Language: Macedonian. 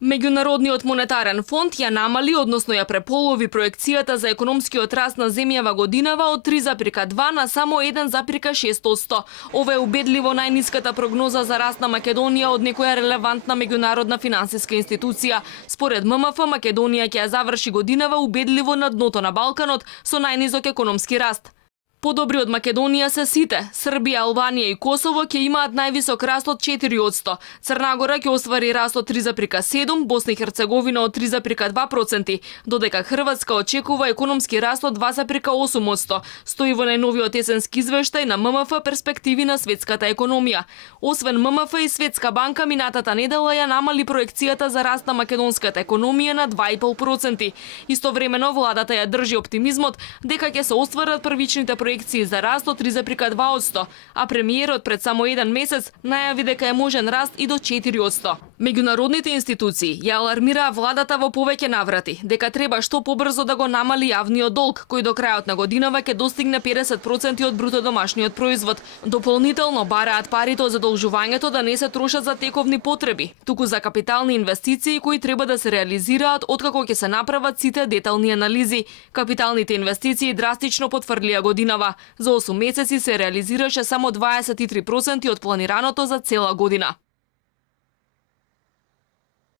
Меѓународниот монетарен фонд ја намали, односно ја преполови проекцијата за економскиот раст на земјава годинава од 3,2 на само 1,6%. Ова е убедливо најниската прогноза за раст на Македонија од некоја релевантна меѓународна финансиска институција. Според ММФ, Македонија ќе ја заврши годинава убедливо на дното на Балканот со најнизок економски раст. Подобри од Македонија се сите. Србија, Албанија и Косово ќе имаат највисок раст од 4%. Црна Гора ќе оствари раст од 3,7%, Босна и Херцеговина од 3,2%, додека Хрватска очекува економски раст од 2,8%. Стои во најновиот есенски извештај на ММФ перспективи на светската економија. Освен ММФ и Светска банка минатата недела ја намали проекцијата за раст на македонската економија на 2,5%. Истовремено владата ја држи оптимизмот дека ќе се остварат првичните проекции за раст од 3,2%, а премиерот пред само еден месец најави дека е можен раст и до 4%. Меѓународните институции ја алармираа владата во повеќе наврати дека треба што побрзо да го намали јавниот долг, кој до крајот на годинава ќе достигне 50% од бруто домашниот производ. Дополнително бараат парите од задолжувањето да не се трошат за тековни потреби, туку за капитални инвестиции кои треба да се реализираат откако ќе се направат сите детални анализи. Капиталните инвестиции драстично потврлија годинава. За 8 месеци се реализираше само 23% од планираното за цела година.